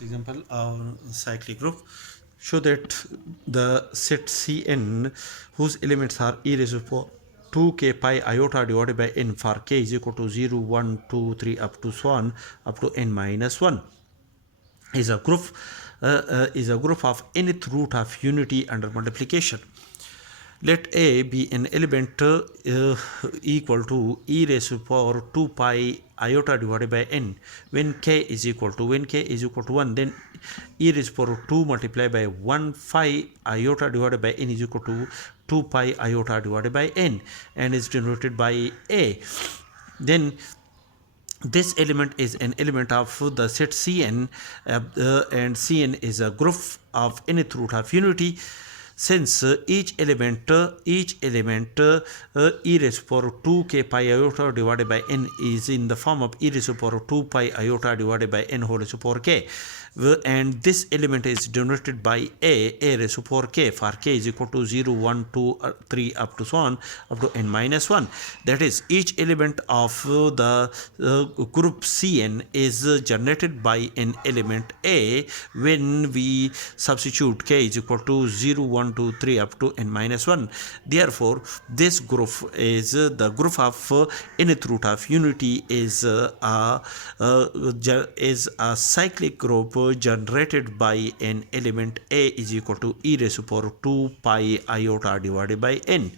next example, our cyclic group. Show that the set Cn, whose elements are e raised to power 2k pi iota divided by n for k is equal to 0, 1, 2, 3 up to so on up to n minus 1, is a group of nth root of unity under multiplication. Let A be an element equal to e raised to power 2 pi iota divided by n. When k is equal to 1, then e raised to power 2 multiplied by 1 phi iota divided by n is equal to 2 pi iota divided by n, and is denoted by A. Then this element is an element of the set Cn, and Cn is a group of nth root of unity. Since each element e raised to power 2k pi iota divided by n is in the form of e raised to power 2 pi iota divided by n whole raised to power k, and this element is denoted by a raised to power k for k is equal to 0, 1, 2, 3 up to so on up to n minus 1. That is, each element of the group Cn is generated by an element a when we substitute k is equal to 0, 1, 2, 3 up to n minus 1. Therefore, this group is the group of nth root of unity is a cyclic group generated by an element a is equal to e raised to power 2 pi iota divided by n.